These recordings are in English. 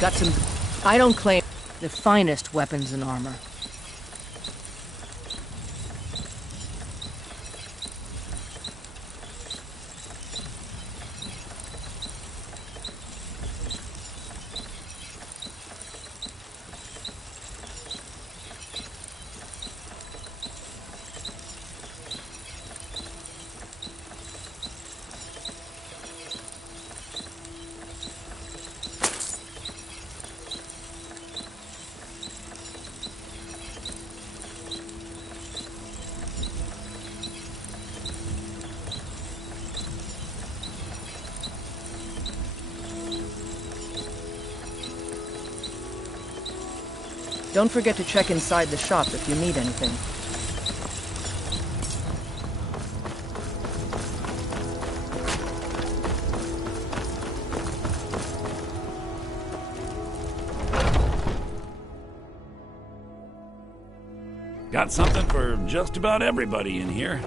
Got some... I don't claim the finest weapons and armor. Don't forget to check inside the shop if you need anything. Got something for just about everybody in here.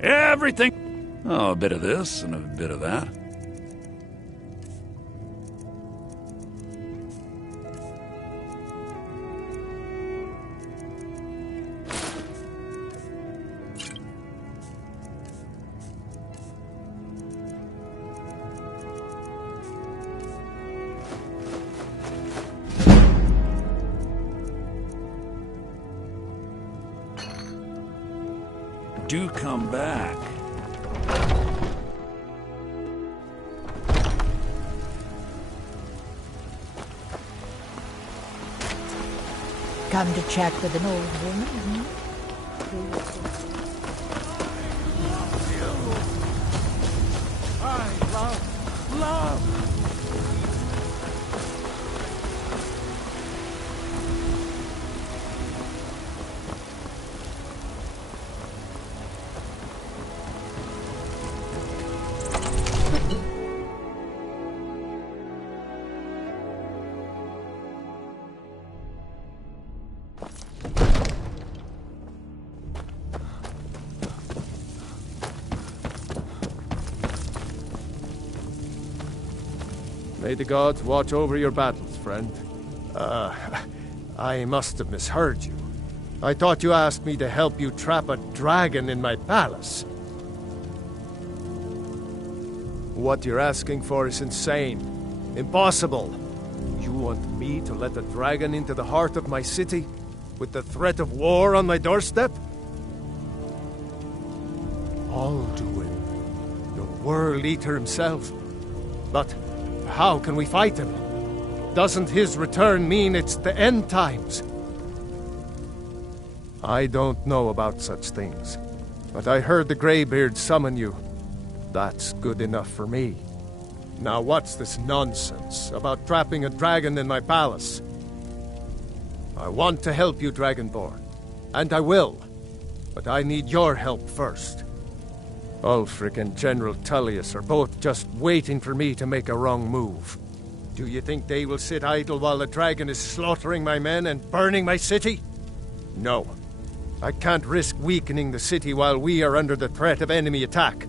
Everything. Oh, a bit of this and a bit of that. Do come back. Come to chat with an old woman, hmm? I love. May the gods watch over your battles, friend. I must have misheard you. I thought you asked me to help you trap a dragon in my palace. What you're asking for is insane. Impossible. You want me to let a dragon into the heart of my city? With the threat of war on my doorstep? Alduin, the World Eater himself. But how can we fight him? Doesn't his return mean it's the end times? I don't know about such things, but I heard the Greybeard summon you. That's good enough for me. Now what's this nonsense about trapping a dragon in my palace? I want to help you, Dragonborn, and I will, but I need your help first. Ulfric and General Tullius are both just waiting for me to make a wrong move. Do you think they will sit idle while the dragon is slaughtering my men and burning my city? No. I can't risk weakening the city while we are under the threat of enemy attack.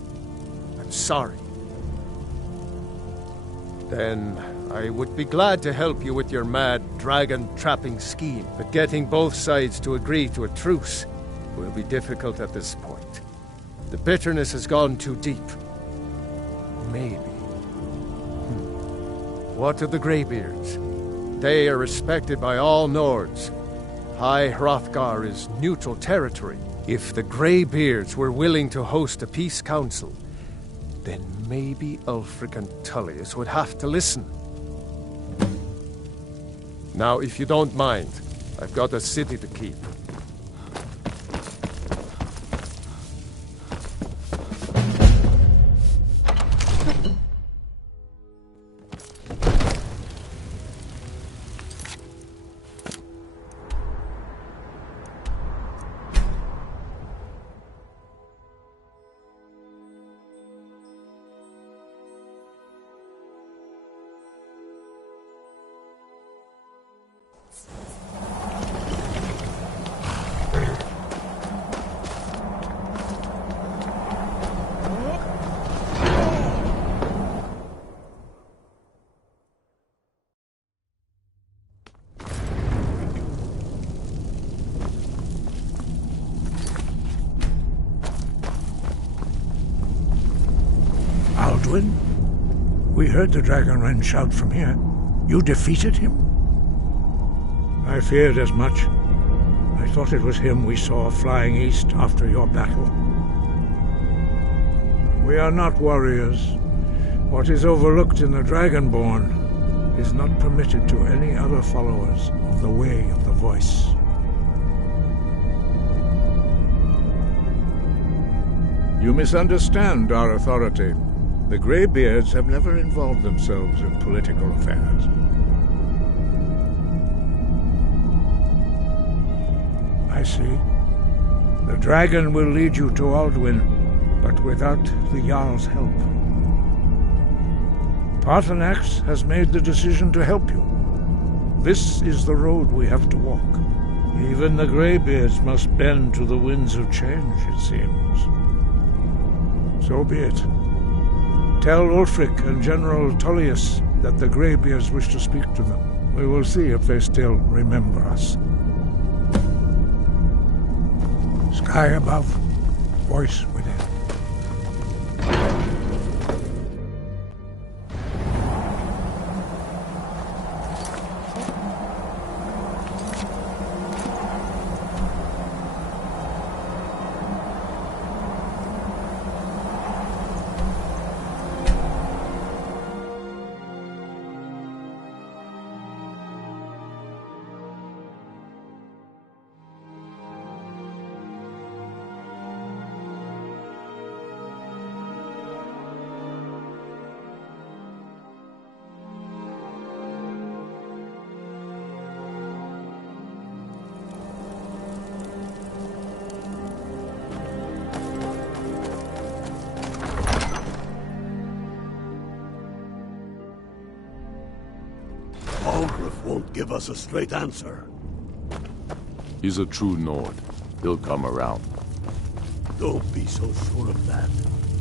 I'm sorry. Then I would be glad to help you with your mad dragon-trapping scheme, but getting both sides to agree to a truce will be difficult at this point. The bitterness has gone too deep. Maybe. What of the Greybeards? They are respected by all Nords. High Hrothgar is neutral territory. If the Greybeards were willing to host a peace council, then maybe Ulfric and Tullius would have to listen. Now, if you don't mind, I've got a city to keep. Alduin? We heard the Dragonren shout from here. You defeated him? I feared as much. I thought it was him we saw flying east after your battle. We are not warriors. What is overlooked in the Dragonborn is not permitted to any other followers of the Way of the Voice. You misunderstand our authority. The Greybeards have never involved themselves in political affairs. I see. The dragon will lead you to Alduin, but without the Jarl's help. Paarthurnax has made the decision to help you. This is the road we have to walk. Even the Greybeards must bend to the winds of change, it seems. So be it. Tell Ulfric and General Tullius that the Greybeards wish to speak to them. We will see if they still remember us. Sky above, voice within. Won't give us a straight answer. He's a true Nord. He'll come around. Don't be so sure of that.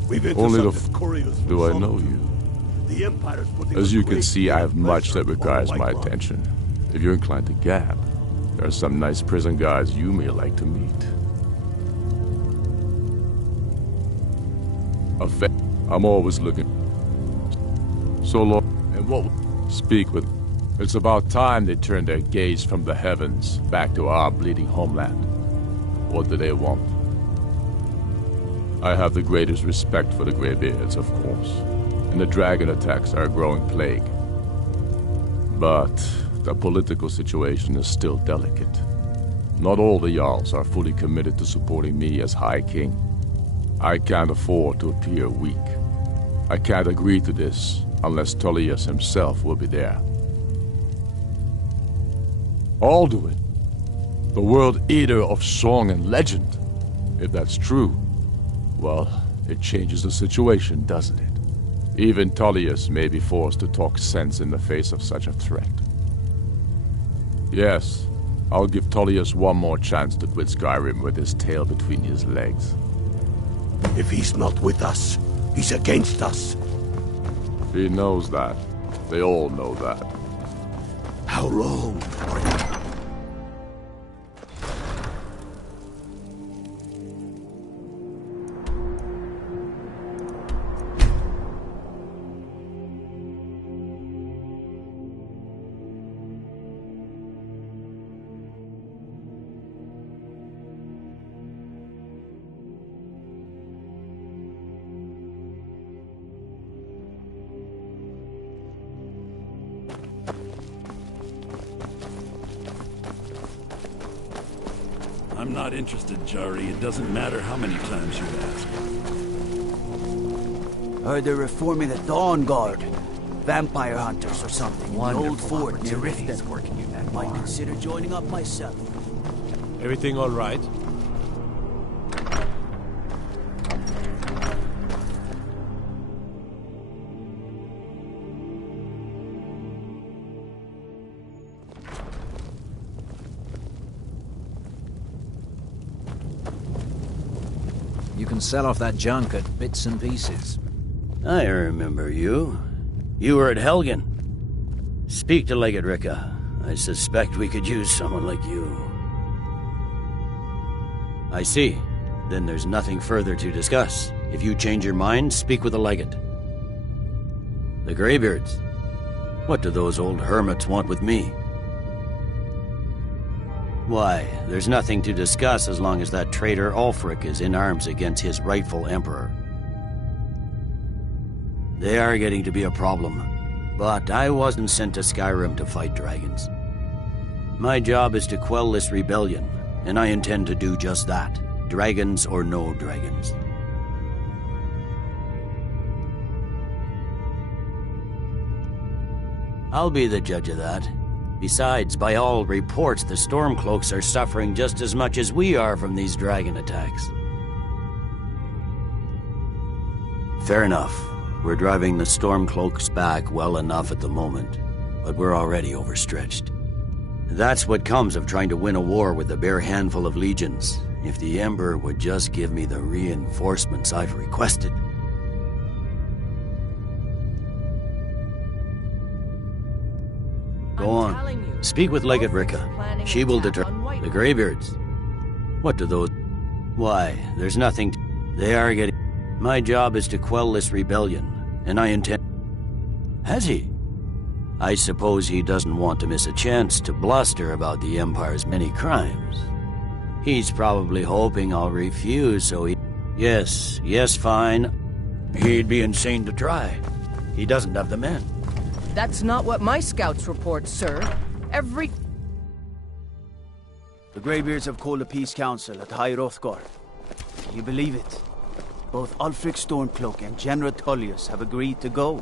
We've Only intercepted couriers from do I know Solitude. you. The Empire's putting As a you can great see, I deal have of much pressure that on requires my Whiterun. attention. If you're inclined to gab, there are some nice prison guards you may like to meet. I'm always looking. So long. And what? Speak with. It's about time they turned their gaze from the heavens back to our bleeding homeland. What do they want? I have the greatest respect for the Greybeards, of course, and the dragon attacks are a growing plague. But the political situation is still delicate. Not all the Jarls are fully committed to supporting me as High King. I can't afford to appear weak. I can't agree to this unless Tullius himself will be there. Alduin, the World Eater of song and legend. If that's true, well, it changes the situation, doesn't it? Even Tullius may be forced to talk sense in the face of such a threat. Yes, I'll give Tullius one more chance to quit Skyrim with his tail between his legs. If he's not with us, he's against us. He knows that. They all know that. How long are you? I'm not interested, Jari. It doesn't matter how many times you ask. Heard they're reforming the Dawn Guard. Vampire hunters or something. In the old fort near Riften. Working you that Might consider joining up myself. Everything all right? You can sell off that junk at bits and pieces. I remember you. You were at Helgen. Speak to Legate Ricka. I suspect we could use someone like you. I see. Then there's nothing further to discuss. If you change your mind, speak with the Legate. The Greybeards? What do those old hermits want with me? Why, there's nothing to discuss as long as that traitor Ulfric is in arms against his rightful emperor. They are getting to be a problem, but I wasn't sent to Skyrim to fight dragons. My job is to quell this rebellion, and I intend to do just that, dragons or no dragons. I'll be the judge of that. Besides, by all reports, the Stormcloaks are suffering just as much as we are from these dragon attacks. Fair enough. We're driving the Stormcloaks back well enough at the moment, but we're already overstretched. That's what comes of trying to win a war with a bare handful of legions. If the Emperor would just give me the reinforcements I've requested. Go on. Speak with Legate Ricka. She will determine. The Greybeards? What do those... Why, there's nothing... They are getting... My job is to quell this rebellion, and I intend... Has he? I suppose he doesn't want to miss a chance to bluster about the Empire's many crimes. He's probably hoping I'll refuse, so he... Yes, fine. He'd be insane to try. He doesn't have the men. That's not what my scouts report, sir. The Greybeards have called a peace council at High Hrothgar. Can you believe it? Both Ulfric Stormcloak and General Tullius have agreed to go.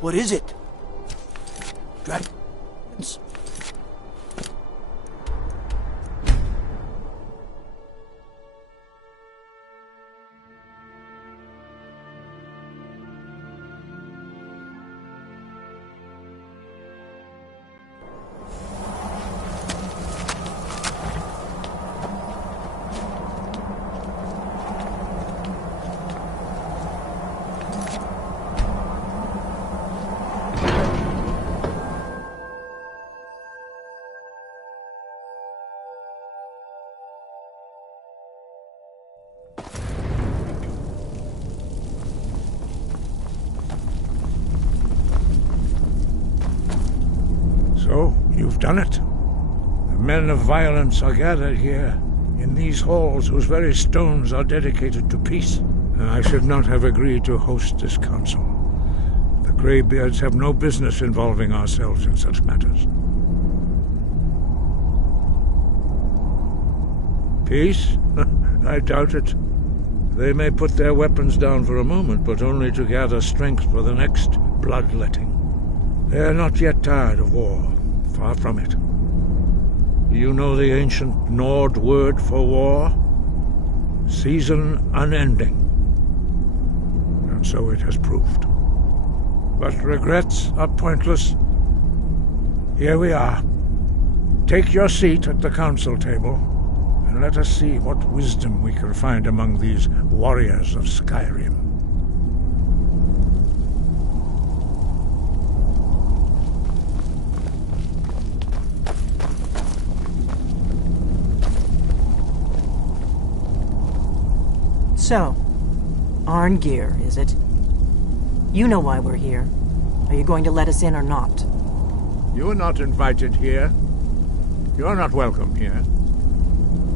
What is it? Dragons? So, you've done it. The men of violence are gathered here, in these halls whose very stones are dedicated to peace. And I should not have agreed to host this council. The Greybeards have no business involving ourselves in such matters. Peace? I doubt it. They may put their weapons down for a moment, but only to gather strength for the next bloodletting. They are not yet tired of war. Far from it. Do you know the ancient Nord word for war? Season unending. And so it has proved. But regrets are pointless. Here we are. Take your seat at the council table, and let us see what wisdom we can find among these warriors of Skyrim. So, Arngeir, is it? You know why we're here. Are you going to let us in or not? You're not invited here. You're not welcome here.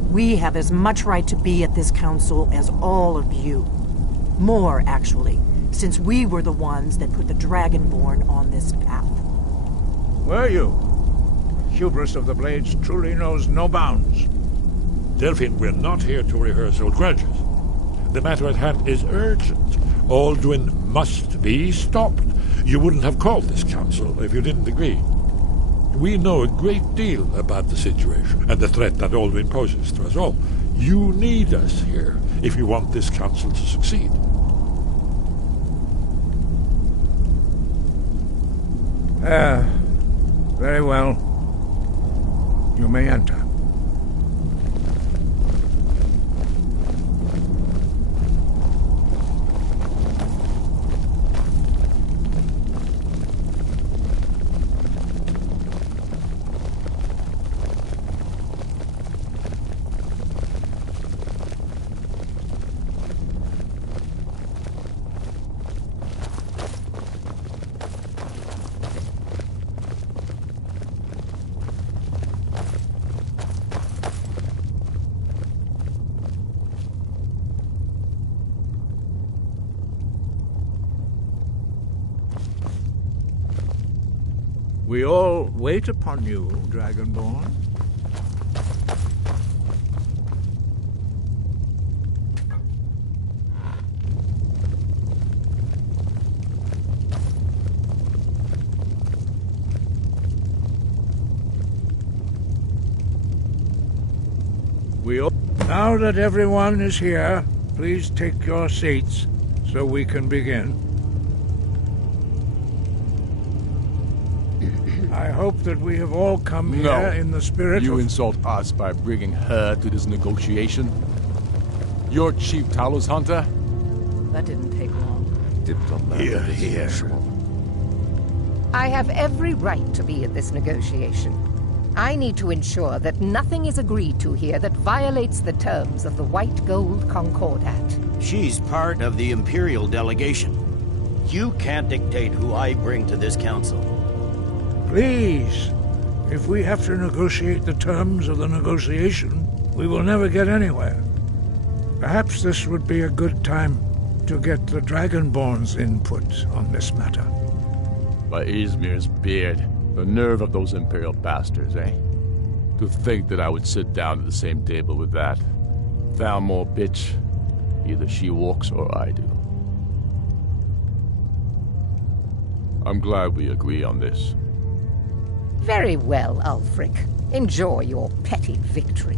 We have as much right to be at this council as all of you. More, actually, since we were the ones that put the Dragonborn on this path. Were you? The hubris of the Blades truly knows no bounds. Delphine, we're not here to rehearse old grudges. The matter at hand is urgent. Alduin must be stopped. You wouldn't have called this council if you didn't agree. We know a great deal about the situation and the threat that Alduin poses to us all. You need us here if you want this council to succeed. Very well. You may enter. We all wait upon you, Dragonborn. Now that everyone is here, please take your seats so we can begin. I hope that we have all come here in the spirit You of... insult us by bringing her to this negotiation? You're Chief Talos Hunter? That didn't take long. Diplomatic as usual. I have every right to be at this negotiation. I need to ensure that nothing is agreed to here that violates the terms of the White Gold Concordat. She's part of the Imperial delegation. You can't dictate who I bring to this council. Please, if we have to negotiate the terms of the negotiation, we will never get anywhere. Perhaps this would be a good time to get the Dragonborn's input on this matter. By Izmir's beard, the nerve of those Imperial bastards, eh? To think that I would sit down at the same table with that Thalmor bitch. Either she walks or I do. I'm glad we agree on this. Very well, Ulfric. Enjoy your petty victory.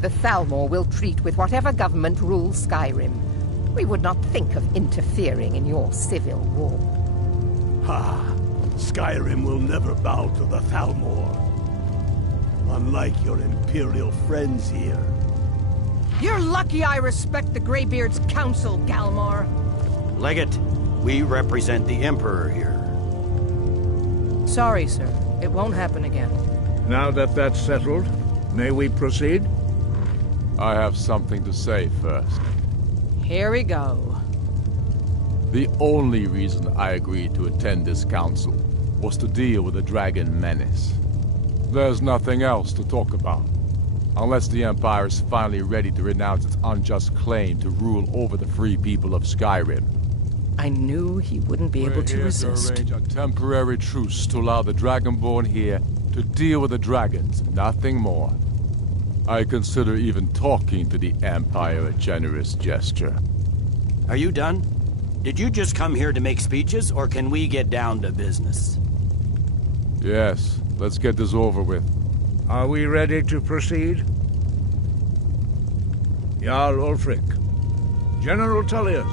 The Thalmor will treat with whatever government rules Skyrim. We would not think of interfering in your civil war. Ha! Skyrim will never bow to the Thalmor. Unlike your Imperial friends here. You're lucky I respect the Greybeard's counsel, Galmar. Legate, we represent the Emperor here. Sorry, sir. It won't happen again. Now that that's settled, may we proceed? I have something to say first. Here we go. The only reason I agreed to attend this council was to deal with the dragon menace. There's nothing else to talk about. Unless the Empire is finally ready to renounce its unjust claim to rule over the free people of Skyrim. I knew he wouldn't be able to resist. To arrange a temporary truce to allow the Dragonborn here to deal with the dragons, nothing more. I consider even talking to the Empire a generous gesture. Are you done? Did you just come here to make speeches, or can we get down to business? Yes, let's get this over with. Are we ready to proceed? Jarl Ulfric, General Tullius,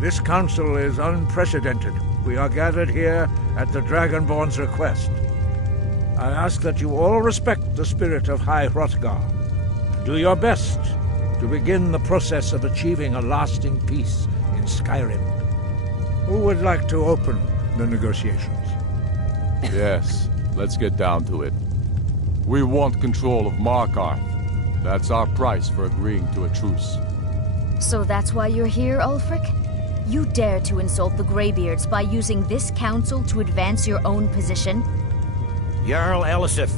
this council is unprecedented. We are gathered here at the Dragonborn's request. I ask that you all respect the spirit of High Hrothgar. Do your best to begin the process of achieving a lasting peace in Skyrim. Who would like to open the negotiations? Yes, let's get down to it. We want control of Markarth. That's our price for agreeing to a truce. So that's why you're here, Ulfric? You dare to insult the Greybeards by using this council to advance your own position? Jarl Elisif.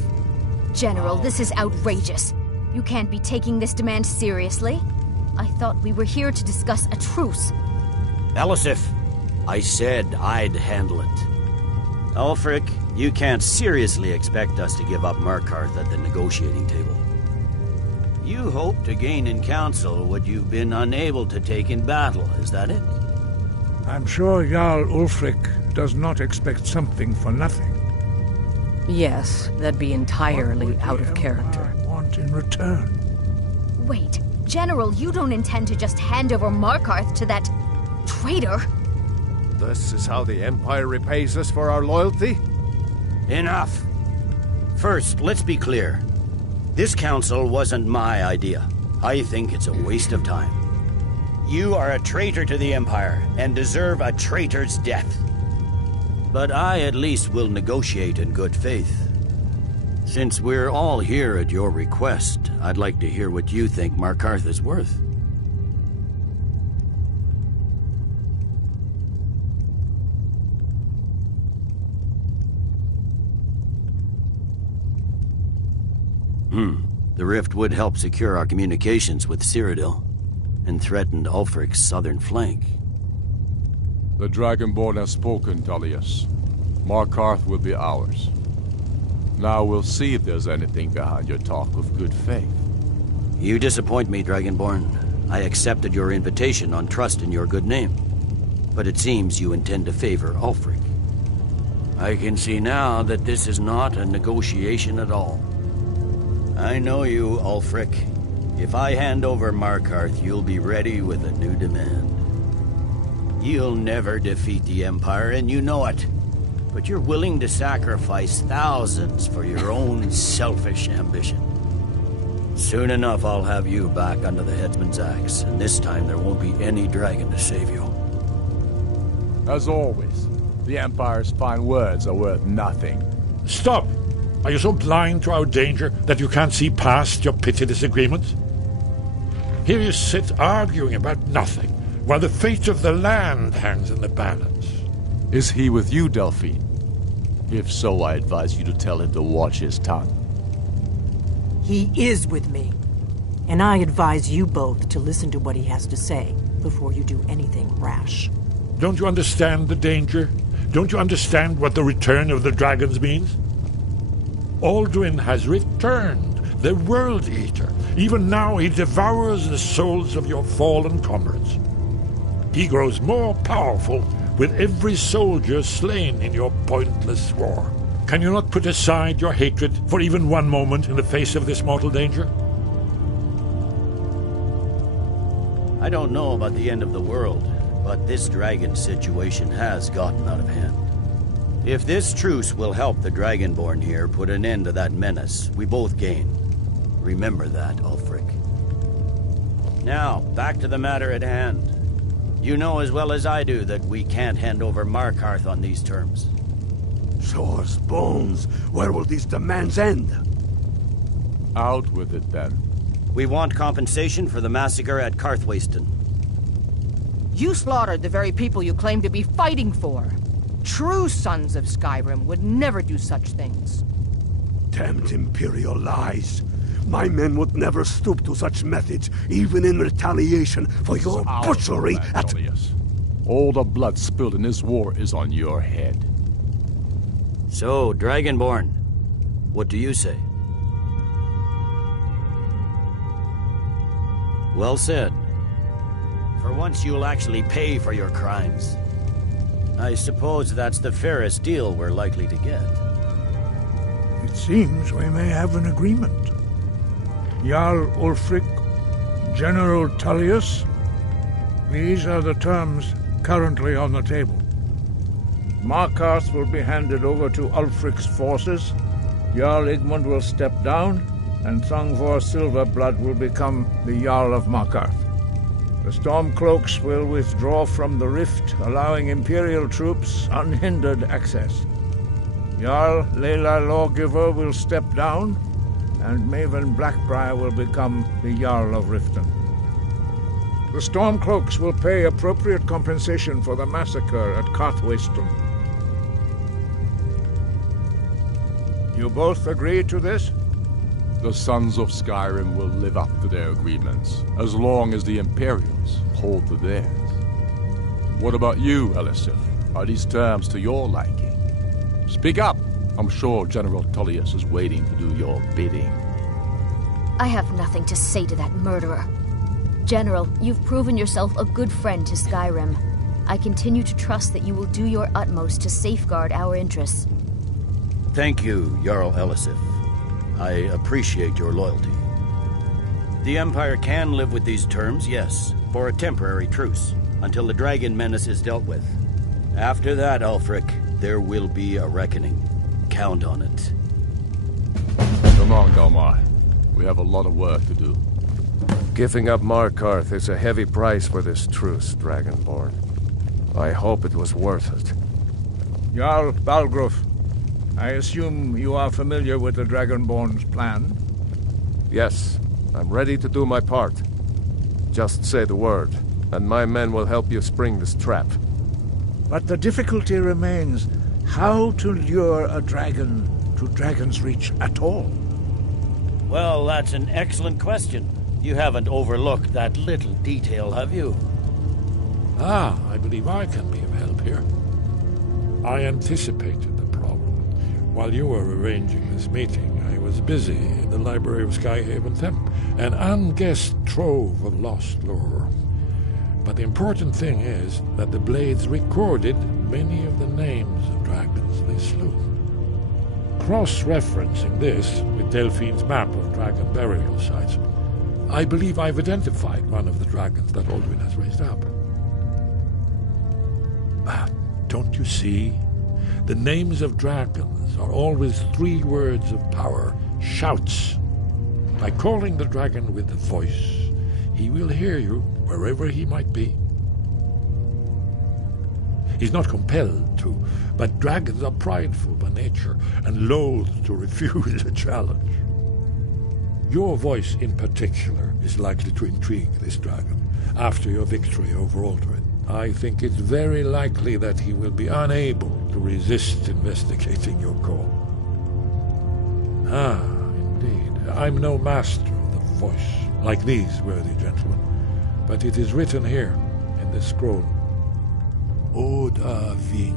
General, this is outrageous. You can't be taking this demand seriously. I thought we were here to discuss a truce. Elisif, I said I'd handle it. Ulfric, you can't seriously expect us to give up Markarth at the negotiating table. You hope to gain in council what you've been unable to take in battle, is that it? I'm sure Jarl Ulfric does not expect something for nothing. Yes, that'd be entirely out of character. Want in return? Wait, General, you don't intend to just hand over Markarth to that traitor? This is how the Empire repays us for our loyalty? Enough! First, let's be clear. This council wasn't my idea. I think it's a waste of time. You are a traitor to the Empire, and deserve a traitor's death. But I at least will negotiate in good faith. Since we're all here at your request, I'd like to hear what you think Markarth is worth. The rift would help secure our communications with Cyrodiil, and threatened Ulfric's southern flank. The Dragonborn has spoken, Tullius. Markarth will be ours. Now we'll see if there's anything behind your talk of good faith. You disappoint me, Dragonborn. I accepted your invitation on trust in your good name. But it seems you intend to favor Ulfric. I can see now that this is not a negotiation at all. I know you, Ulfric. If I hand over Markarth, you'll be ready with a new demand. You'll never defeat the Empire, and you know it. But you're willing to sacrifice thousands for your own selfish ambition. Soon enough, I'll have you back under the headsman's axe, and this time there won't be any dragon to save you. As always, the Empire's fine words are worth nothing. Stop! Are you so blind to our danger that you can't see past your petty disagreements? Here you sit arguing about nothing, while the fate of the land hangs in the balance. Is he with you, Delphine? If so, I advise you to tell him to watch his tongue. He is with me. And I advise you both to listen to what he has to say before you do anything rash. Don't you understand the danger? Don't you understand what the return of the dragons means? Alduin has returned, the World Eater. Even now he devours the souls of your fallen comrades. He grows more powerful with every soldier slain in your pointless war. Can you not put aside your hatred for even one moment in the face of this mortal danger? I don't know about the end of the world, but this dragon situation has gotten out of hand. If this truce will help the Dragonborn here put an end to that menace, we both gain. Remember that, Ulfric. Now, back to the matter at hand. You know as well as I do that we can't hand over Markarth on these terms. Shores, bones, where will these demands end? Out with it, then. We want compensation for the massacre at Karthwasten. You slaughtered the very people you claim to be fighting for. True sons of Skyrim would never do such things. Damned Imperial lies. My men would never stoop to such methods, even in retaliation for your butchery at... All the blood spilled in this war is on your head. So, Dragonborn, what do you say? Well said. For once you'll actually pay for your crimes. I suppose that's the fairest deal we're likely to get. It seems we may have an agreement. Jarl Ulfric, General Tullius, these are the terms currently on the table. Markarth will be handed over to Ulfric's forces, Jarl Igmund will step down, and Thungvor Silverblood will become the Jarl of Markarth. The Stormcloaks will withdraw from the rift, allowing Imperial troops unhindered access. Jarl Leila Lawgiver will step down, and Maven Blackbriar will become the Jarl of Riften. The Stormcloaks will pay appropriate compensation for the massacre at Karthwasten. You both agree to this? The Sons of Skyrim will live up to their agreements, as long as the Imperials hold to theirs. What about you, Elisif? Are these terms to your liking? Speak up! I'm sure General Tullius is waiting to do your bidding. I have nothing to say to that murderer. General, you've proven yourself a good friend to Skyrim. I continue to trust that you will do your utmost to safeguard our interests. Thank you, Jarl Elisif. I appreciate your loyalty. The Empire can live with these terms, yes, for a temporary truce, until the dragon menace is dealt with. After that, Ulfric, there will be a reckoning. Count on it. Come on, Galmar. We have a lot of work to do. Giving up Markarth is a heavy price for this truce, Dragonborn. I hope it was worth it. Jarl Balgruf, I assume you are familiar with the Dragonborn's plan? Yes, I'm ready to do my part. Just say the word, and my men will help you spring this trap. But the difficulty remains how to lure a dragon to Dragon's Reach at all. Well, that's an excellent question. You haven't overlooked that little detail, have you? I believe I can be of help here. I anticipated the problem. While you were arranging this meeting, I was busy in the library of Skyhaven Temp, an unguessed trove of lost lore. But the important thing is that the Blades recorded many of the names of dragons they slew. Cross-referencing this with Delphine's map of dragon burial sites, I believe I've identified one of the dragons that Alduin has raised up. Don't you see? The names of dragons are always 3 words of power, shouts. By calling the dragon with the voice, he will hear you wherever he might be. He's not compelled to, but dragons are prideful by nature and loath to refuse a challenge. Your voice in particular is likely to intrigue this dragon after your victory over Alduin. I think it's very likely that he will be unable to resist investigating your call. Ah, indeed. I'm no master of the voice, like these worthy gentlemen, but it is written here in this scroll. Oda Ving,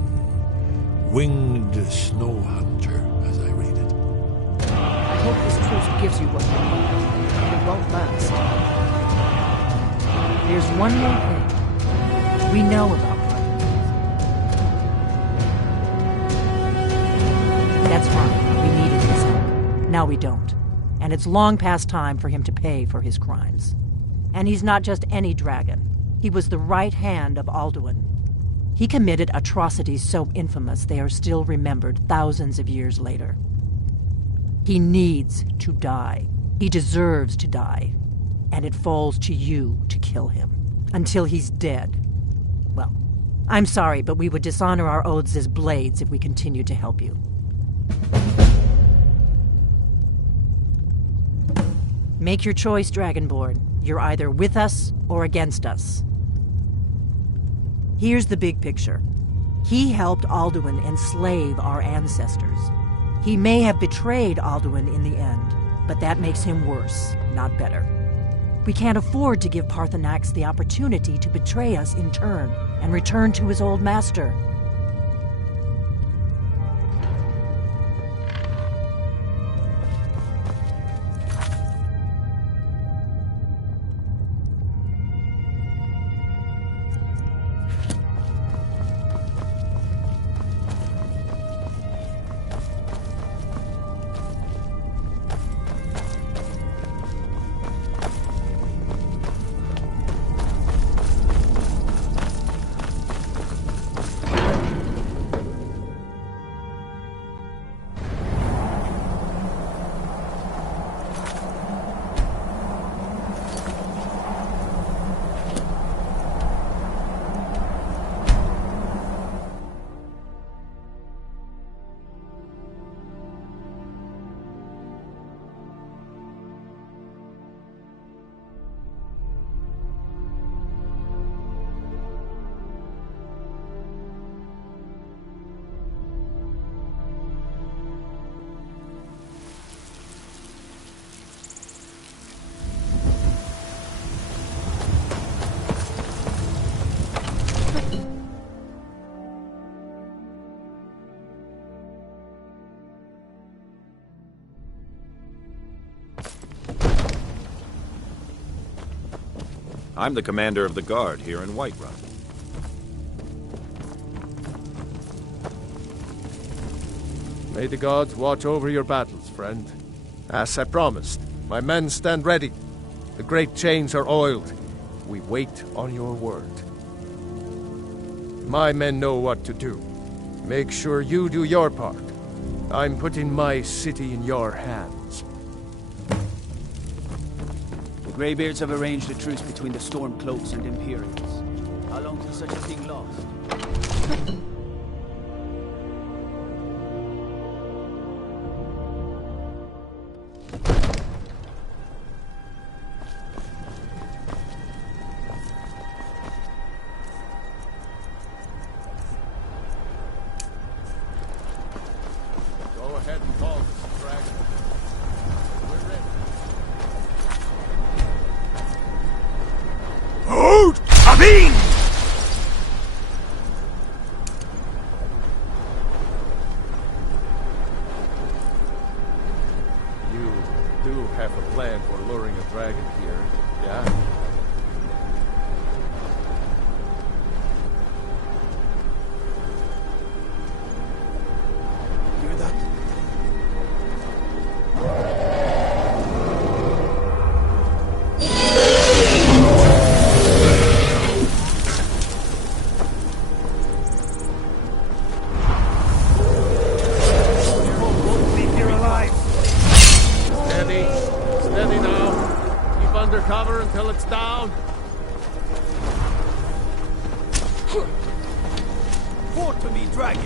winged snow hunter, as I read it. I hope this truce gives you what you need. It won't last. There's one more thing. We know about Parthenos. That's fine. We needed his help. Now we don't. And it's long past time for him to pay for his crimes. And he's not just any dragon. He was the right hand of Alduin. He committed atrocities so infamous they are still remembered thousands of years later. He needs to die. He deserves to die. And it falls to you to kill him. Until he's dead. Well, I'm sorry, but we would dishonor our oaths as Blades if we continued to help you. Make your choice, Dragonborn. You're either with us or against us. Here's the big picture. He helped Alduin enslave our ancestors. He may have betrayed Alduin in the end, but that makes him worse, not better. We can't afford to give Parthenax the opportunity to betray us in turn and return to his old master. I'm the commander of the guard here in Whiterun. May the gods watch over your battles, friend. As I promised, my men stand ready. The great chains are oiled. We wait on your word. My men know what to do. Make sure you do your part. I'm putting my city in your hands. The Greybeards have arranged a truce between the Stormcloaks and Imperials. How long till such a thing last? Go ahead and call this dragon. We're ready. Hold! Bane! do have a plan for luring a dragon here, yeah? Hear that? Cover until it's down. Report to me, dragon.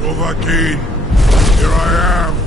Dovahkiin, here I am.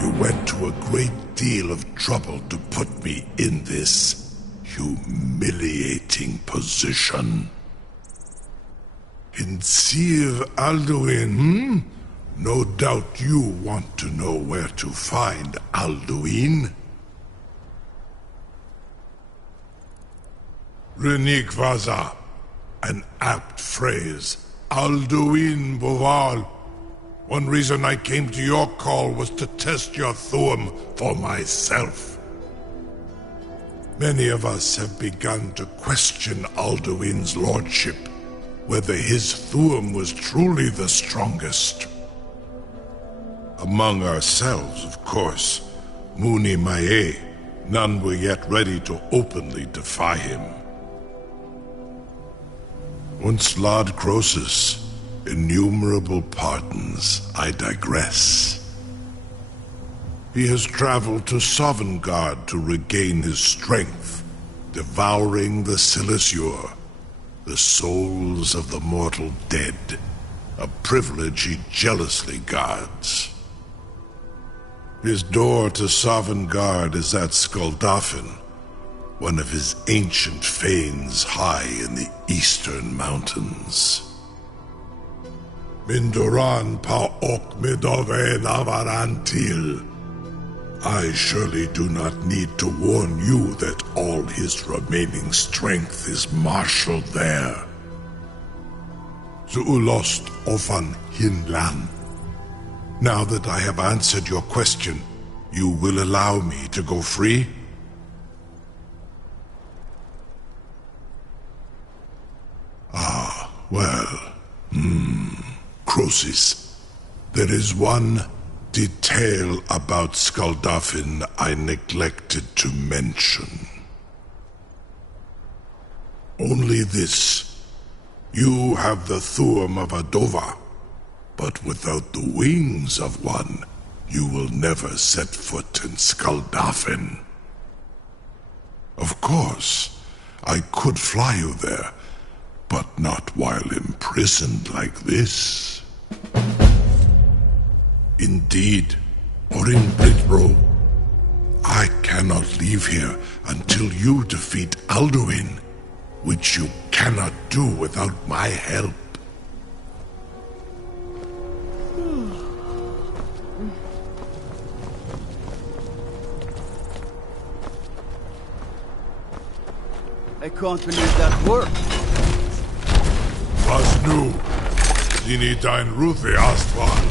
You went to a great deal of trouble to put me in this humiliating position. In Sir Alduin, No doubt you want to know where to find Alduin. Renik Vaza, an apt phrase. Alduin Boval. One reason I came to your call was to test your Thuum for myself. Many of us have begun to question Alduin's lordship, whether his Thuum was truly the strongest. Among ourselves, of course, Muni Mae, none were yet ready to openly defy him. Once Lord Croesus, innumerable pardons, I digress. He has traveled to Sovngarde to regain his strength, devouring the Silesure, the souls of the mortal dead, a privilege he jealously guards. His door to Sovngarde is at Skuldafn, one of his ancient fanes high in the eastern mountains. Minduran pa ok midove navarantil. I surely do not need to warn you that all his remaining strength is marshaled there. Zuulost ofan hinlan. Now that I have answered your question, you will allow me to go free? Ah, well, Croesus, there is one detail about Skaldafin I neglected to mention. Only this. You have the Thuum of a Dova, but without the wings of one, you will never set foot in Skaldafin. Of course, I could fly you there, but not while imprisoned like this. Indeed, Orin Britbro, I cannot leave here until you defeat Alduin, which you cannot do without my help. I can't believe that worked. Was nu? Dini dein Ruthi Astval.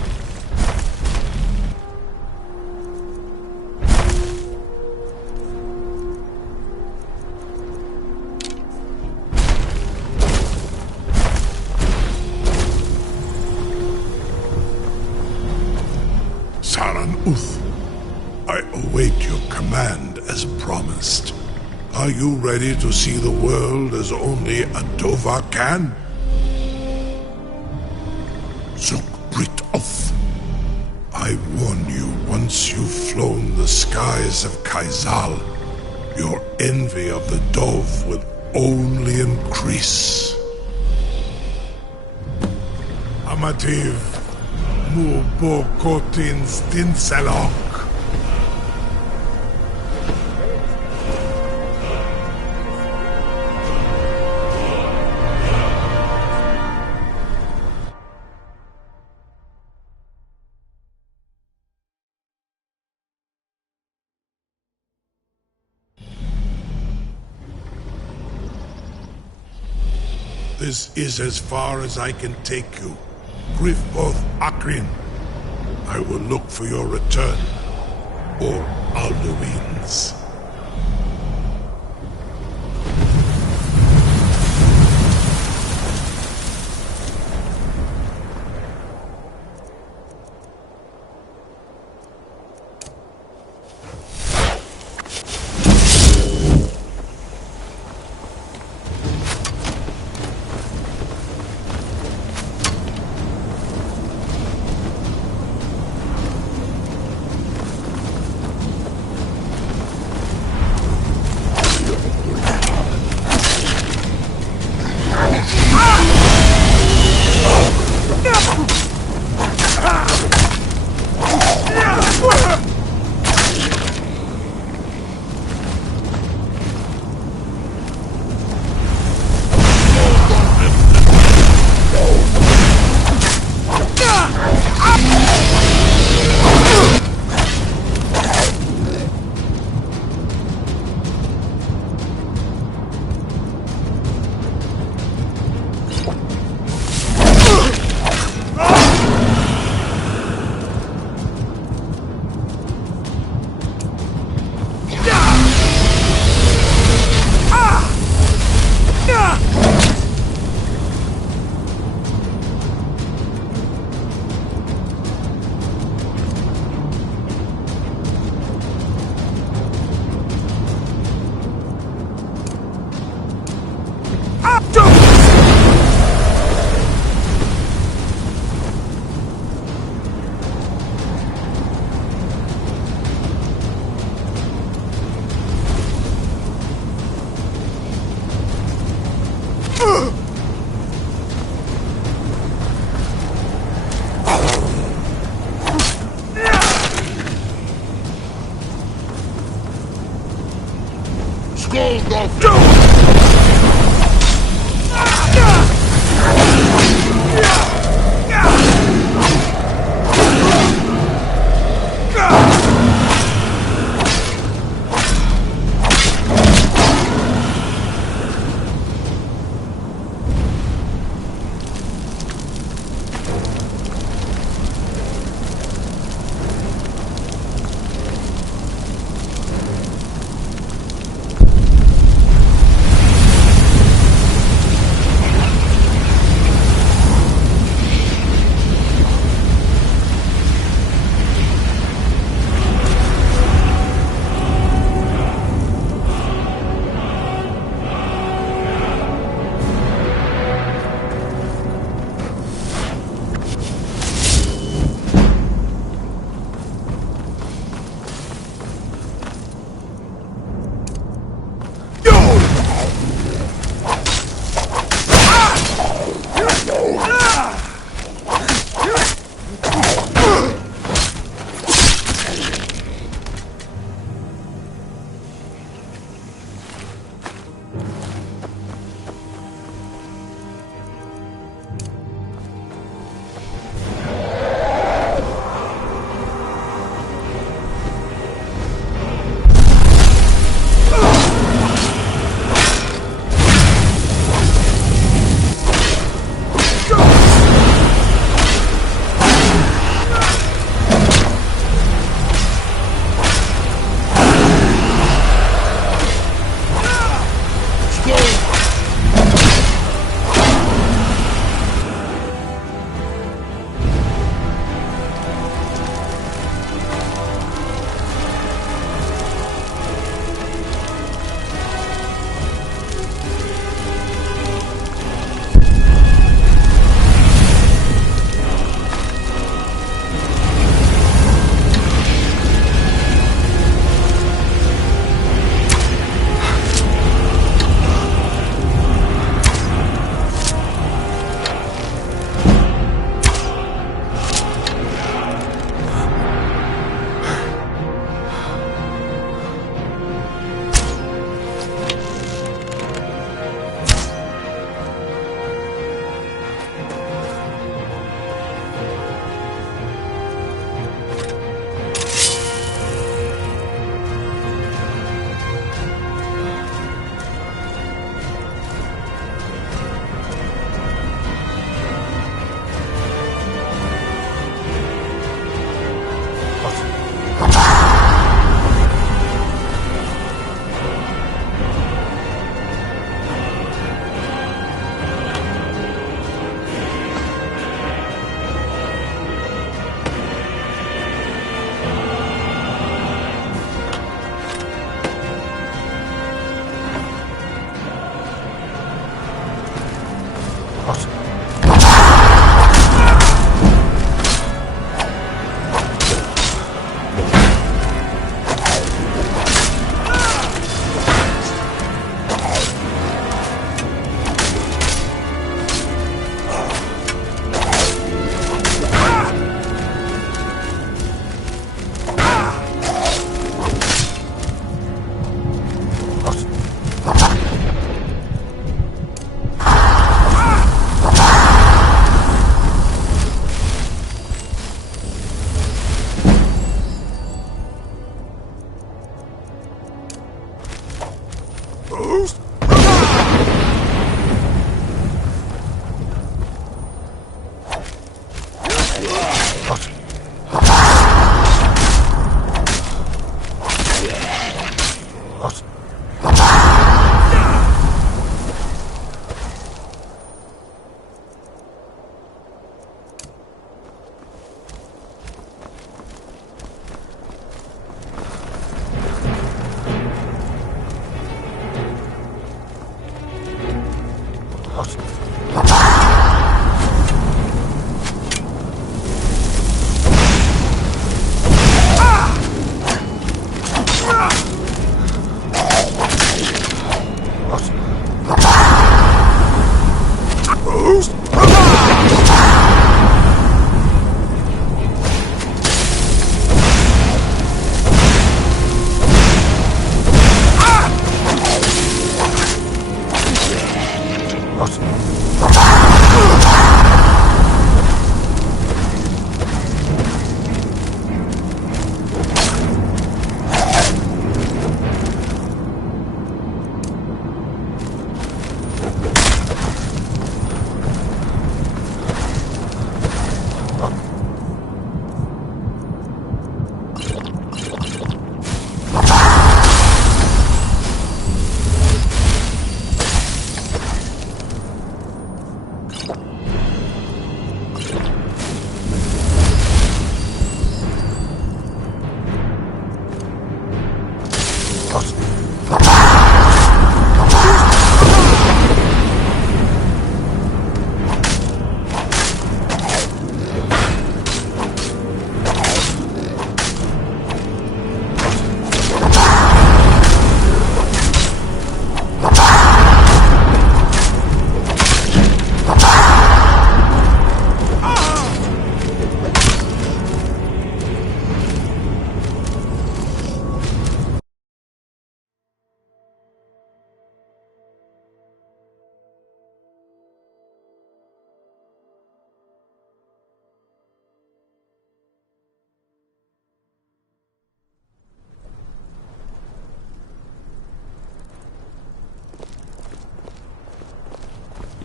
Saran Uth, I await your command as promised. Are you ready to see the world as only a Dova can? Zuk Brit Oth, I warn you, once you've flown the skies of Kaizal, your envy of the Dove will only increase. Amativ, mu bokotin stinselok. This is as far as I can take you. Griffboth Akrin. I will look for your return. Or Alduins. hold of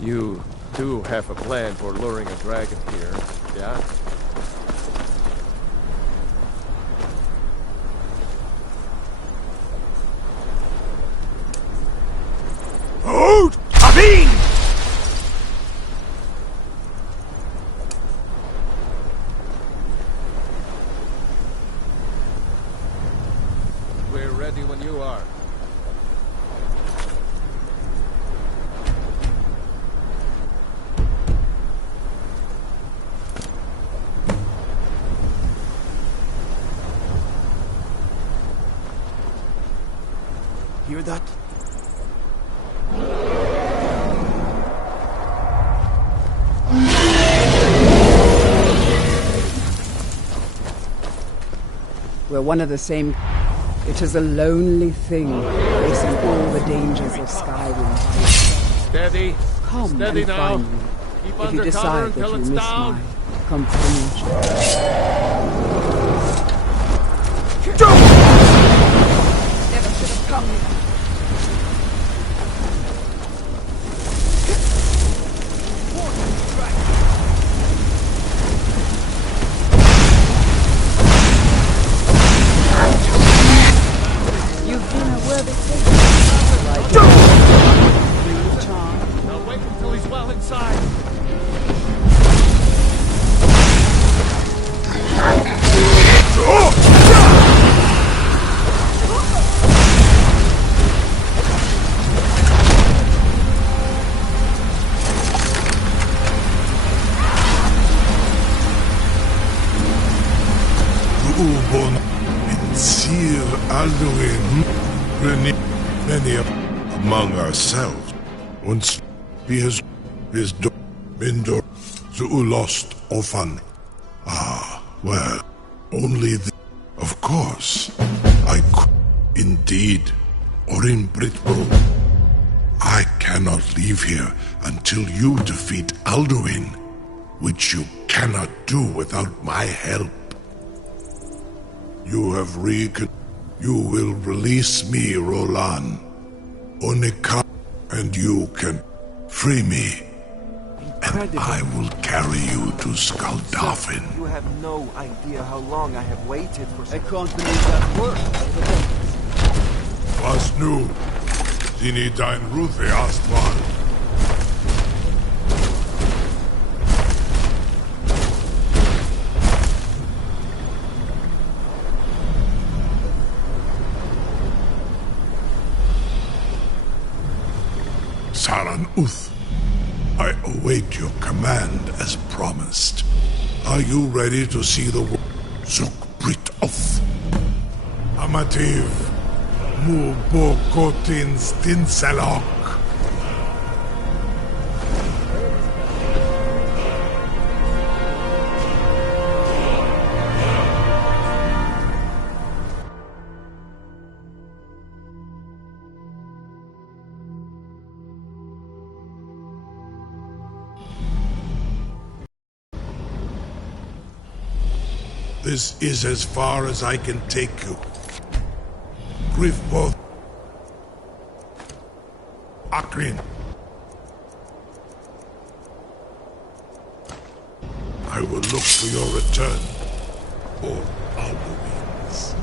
You do have a plan for luring a dragon here, yeah? Hold! Bane! We're ready when you are. Hear that? We're one of the same. It is a lonely thing, facing all the dangers of Skyrim. Steady. Come Steady and now. find me Keep if you under cover decide that until you it's miss down. my companionship. Never should have come here. You've been a worthy taker. Now wait until he's well inside. Ubon Sir Alduin, many among ourselves. Once he has been lost often. Ah, well, only of course. I could indeed, or in Britbro. I cannot leave here until you defeat Alduin, which you cannot do without my help. You have You will release me, Roland. Onika, and you can free me. And I will carry you to Skuldafin. You have no idea how long I have waited for. I can't believe that worked. Was nu? Dini dein Rufe erstmal. Saran Uth, I await your command as promised. Are you ready to see the world? Zuk Brit Oth. Amativ, Mu Bokotin Stinselok. This is as far as I can take you. Griffboth. Akrin. I will look for your return. Or Alduins.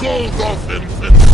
gold off him and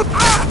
Enoch.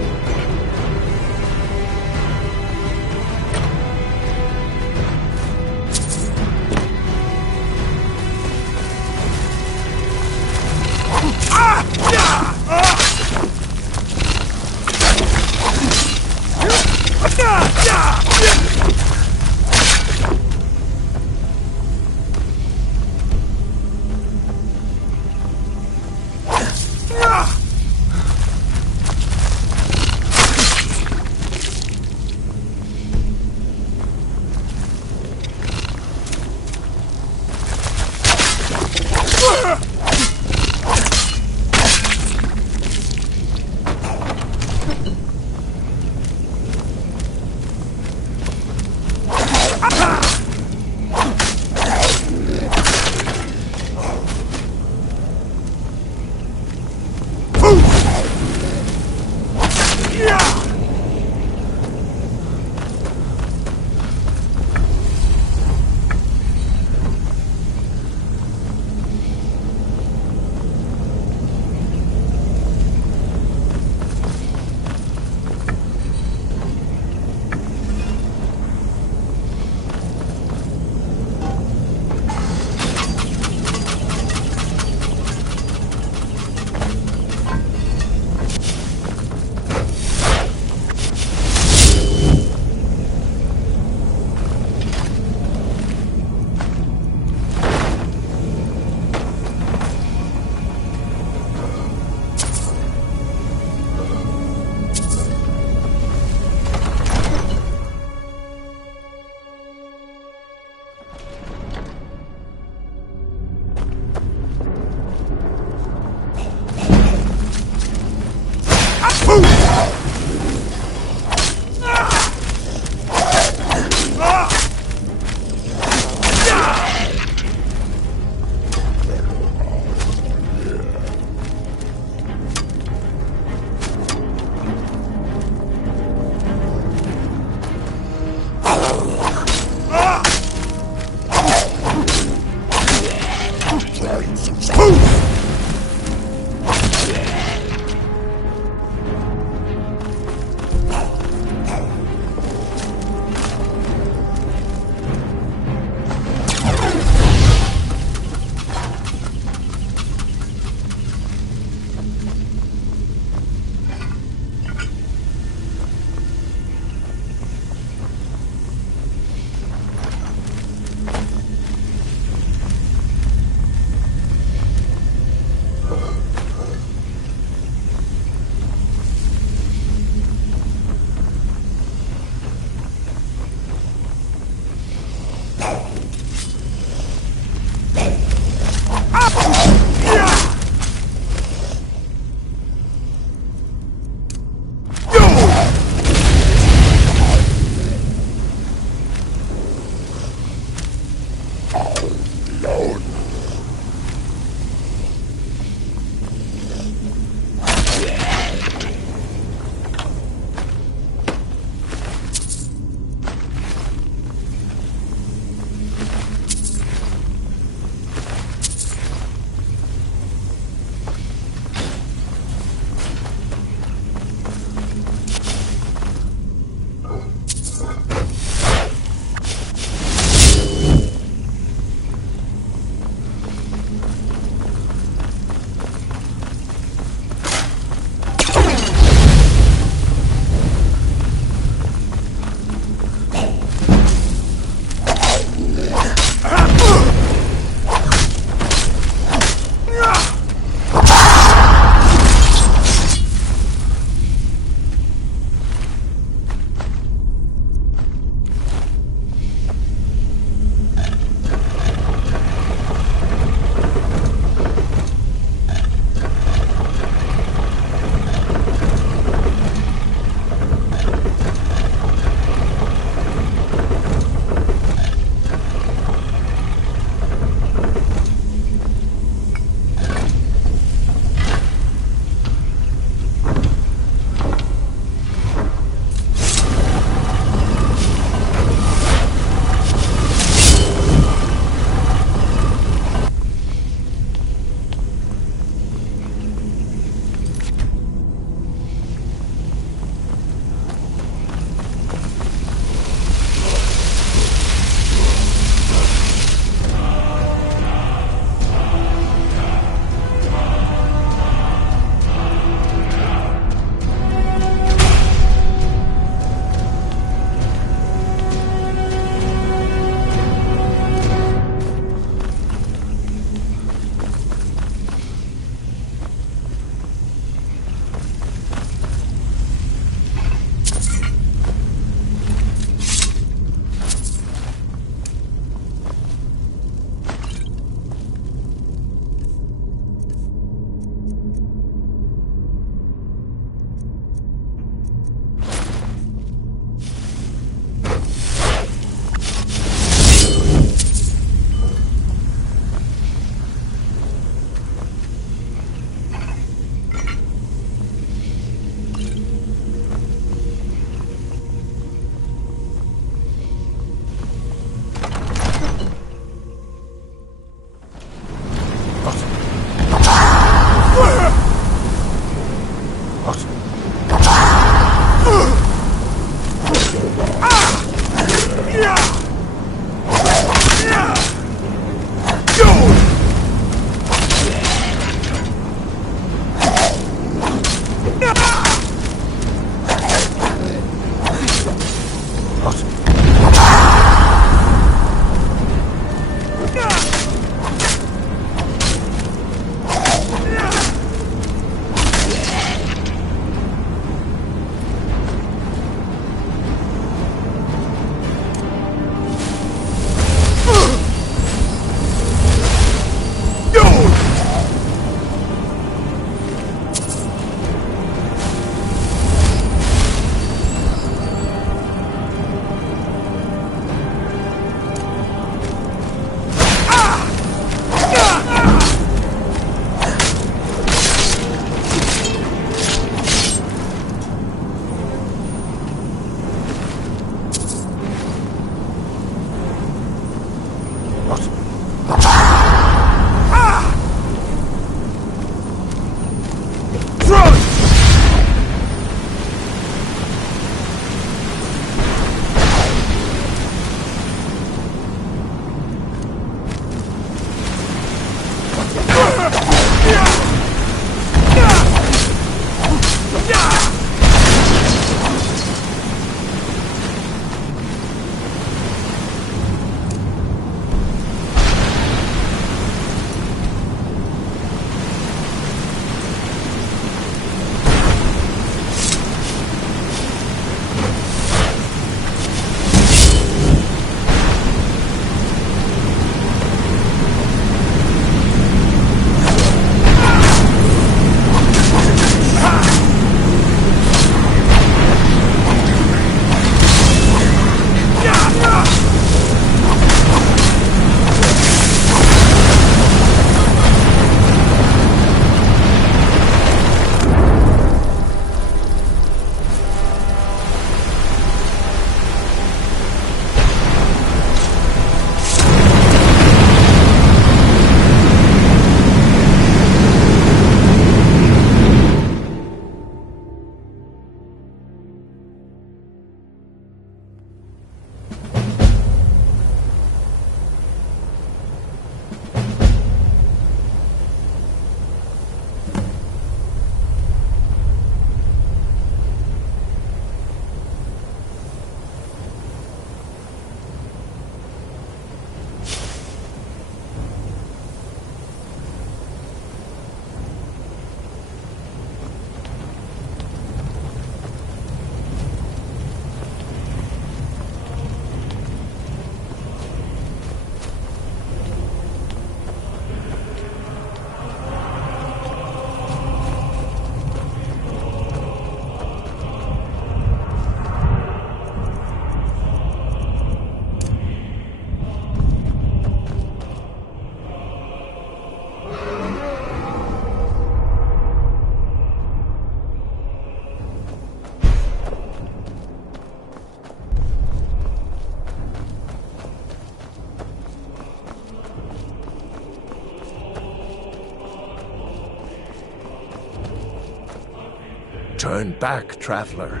Turn back, traveler.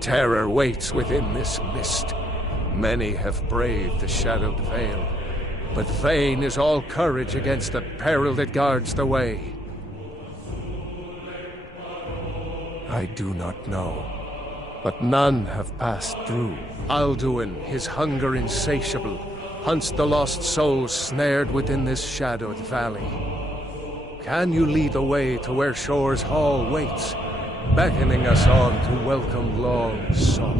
Terror waits within this mist. Many have braved the shadowed veil, but vain is all courage against the peril that guards the way. I do not know, but none have passed through. Alduin, his hunger insatiable, hunts the lost souls snared within this shadowed valley. Can you lead the way to where Shore's Hall waits, beckoning us on to welcome long sought?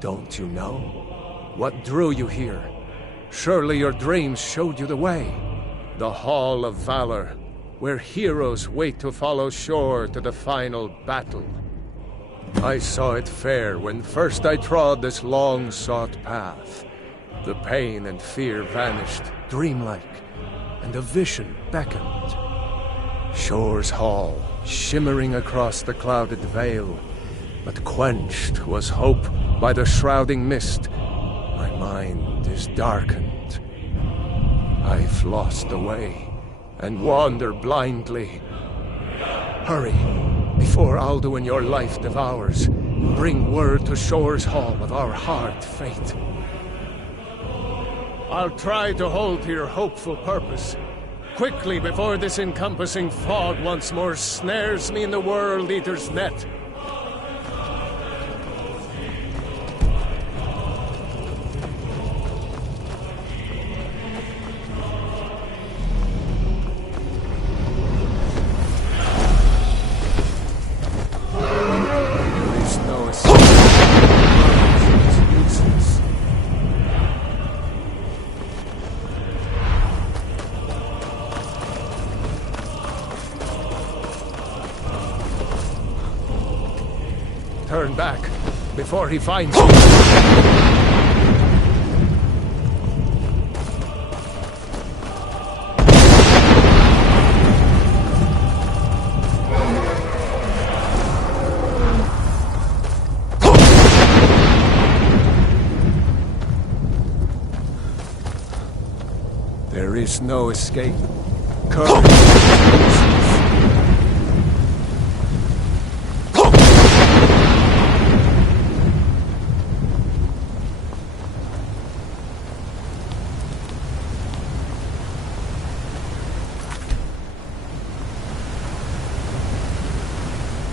Don't you know? What drew you here? Surely your dreams showed you the way. The Hall of Valor, where heroes wait to follow Shore to the final battle. I saw it fair when first I trod this long-sought path. The pain and fear vanished, dreamlike, and a vision beckoned. Shore's Hall, shimmering across the clouded veil, but quenched was hope by the shrouding mist. My mind is darkened. I've lost the way, and wander blindly. Hurry, before Alduin your life devours. Bring word to Shore's Hall of our hard fate. I'll try to hold to your hopeful purpose. Quickly, before this encompassing fog once more snares me in the World Eater's net. Turn back, before he finds you. There is no escape. Courage.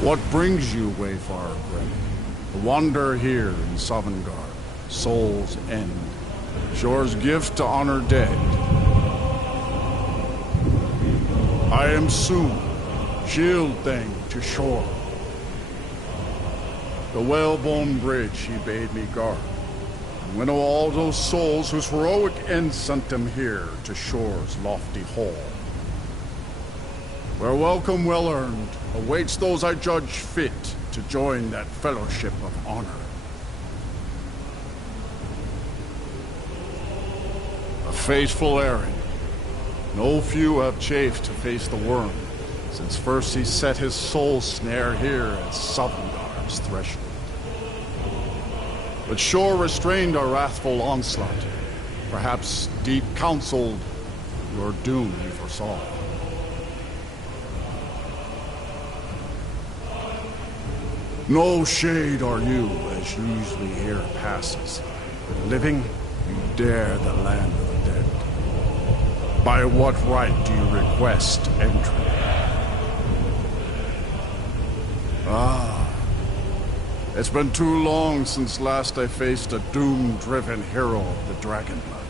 What brings you, Wayfarer Grim? A wander here in Sovngarde, Soul's End, Shore's gift to honor dead. I am soon, shield thing to Shore. The whalebone bridge he bade me guard, and winnow all those souls whose heroic end sent them here to Shore's lofty hall, where welcome well-earned awaits those I judge fit to join that fellowship of honor. A fateful errand. No few have chafed to face the worm, since first he set his soul snare here at Sovngarde's threshold. But Shore restrained our wrathful onslaught. Perhaps deep counseled, your doom he foresaw. No shade are you, as usually here passes. But living, you dare the land of the dead. By what right do you request entry? Ah, it's been too long since last I faced a doom-driven hero of the Dragonblood.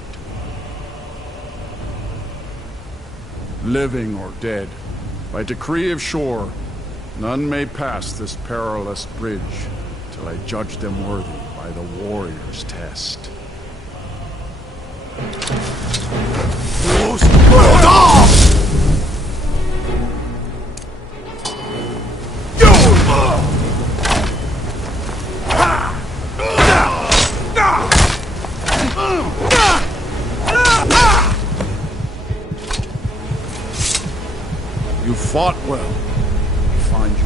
Living or dead, by decree of Shore, none may pass this perilous bridge till I judge them worthy by the warrior's test. You fought well. Find you.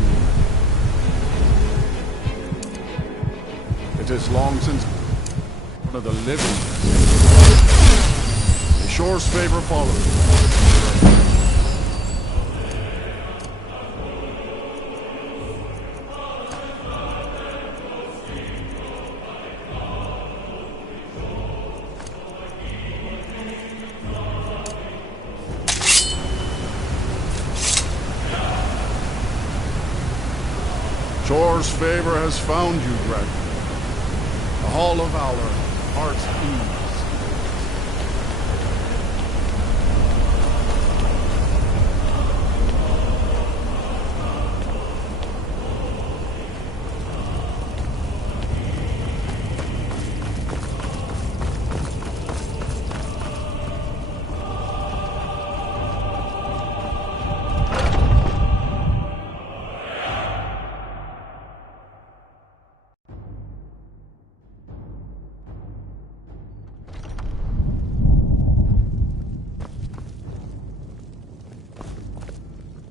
It is long since one of the living. The Shore's favor follows. Shore's favor has found you, Dragon. The Hall of Valor, Heart's Ease.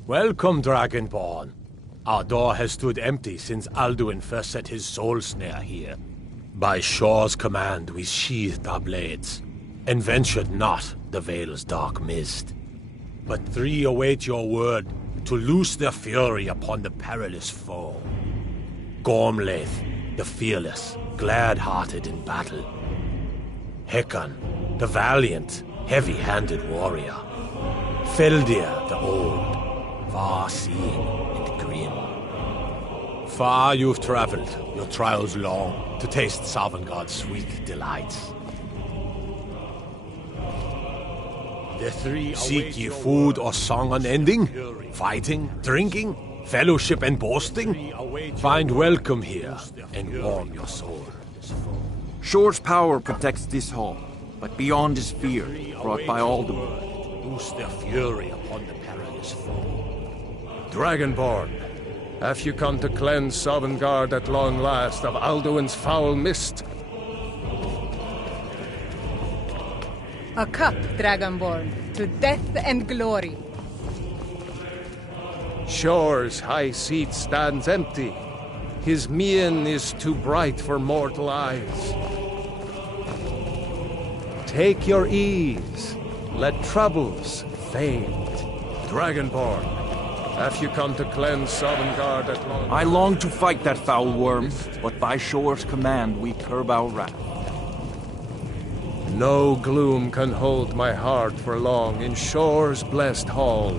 Welcome, Dragonborn. Our door has stood empty since Alduin first set his soul snare here. By Shore's command, we sheathed our blades, and ventured not the Vale's dark mist. But three await your word to loose their fury upon the perilous foe. Gormlaith, the fearless, glad-hearted in battle. Hecon, the valiant, heavy-handed warrior. Feldir, the old, far-seeing and grim. Far you've traveled, your trials long, to taste Sovngarde's sweet delights. The three seek ye food or song unending? Fighting, drinking, fellowship and boasting? Find welcome here, and warm your soul. Shore's power protects this hall, but beyond is fear, brought by Alduin. Loose their fury upon the perilous foe. Dragonborn, have you come to cleanse Sovngarde at long last of Alduin's foul mist? A cup, Dragonborn, to death and glory. Shore's high seat stands empty. His mien is too bright for mortal eyes. Take your ease. Let troubles fade. Dragonborn, have you come to cleanse Sovngarde at long? I long to fight that foul worm, but by Shore's command we curb our wrath. No gloom can hold my heart for long in Shore's blessed hall,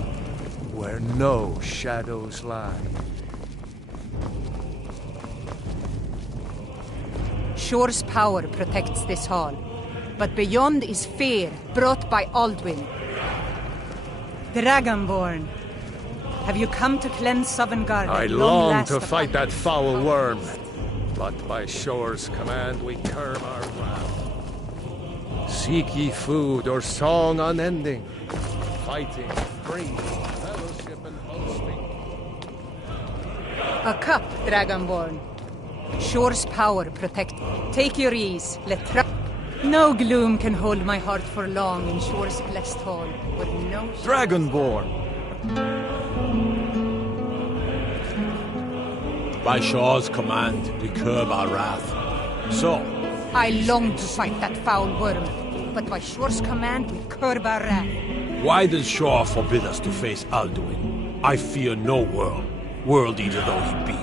where no shadows lie. Shore's power protects this hall, but beyond is fear brought by Alduin. Dragonborn, have you come to cleanse Sovngarde? I long to fight that foul worm, but by Shore's command we curb our wrath. Seek ye food or song unending, fighting, free, fellowship and boasting. A cup, Dragonborn. Shore's power protect. Take your ease. No gloom can hold my heart for long in Shore's blessed hall, with no... Dragonborn! By Shore's command, we curb our wrath. So, I long to fight that foul worm, but by Shore's command, we curb our wrath. why does Shore forbid us to face Alduin? I fear no world eater though he be.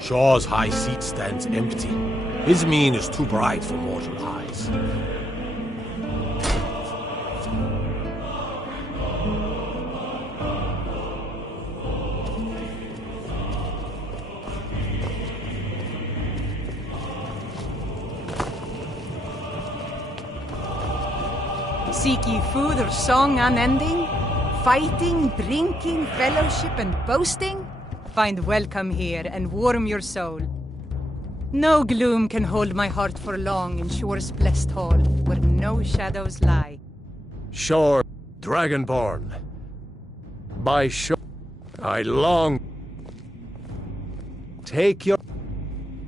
Shore's high seat stands empty. His mien is too bright for mortal eyes. Seek ye food or song unending? Fighting, drinking, fellowship, and boasting? Find welcome here and warm your soul. No gloom can hold my heart for long in Shore's blessed hall, where no shadows lie. Shore, Dragonborn. By Shore, I long. Take your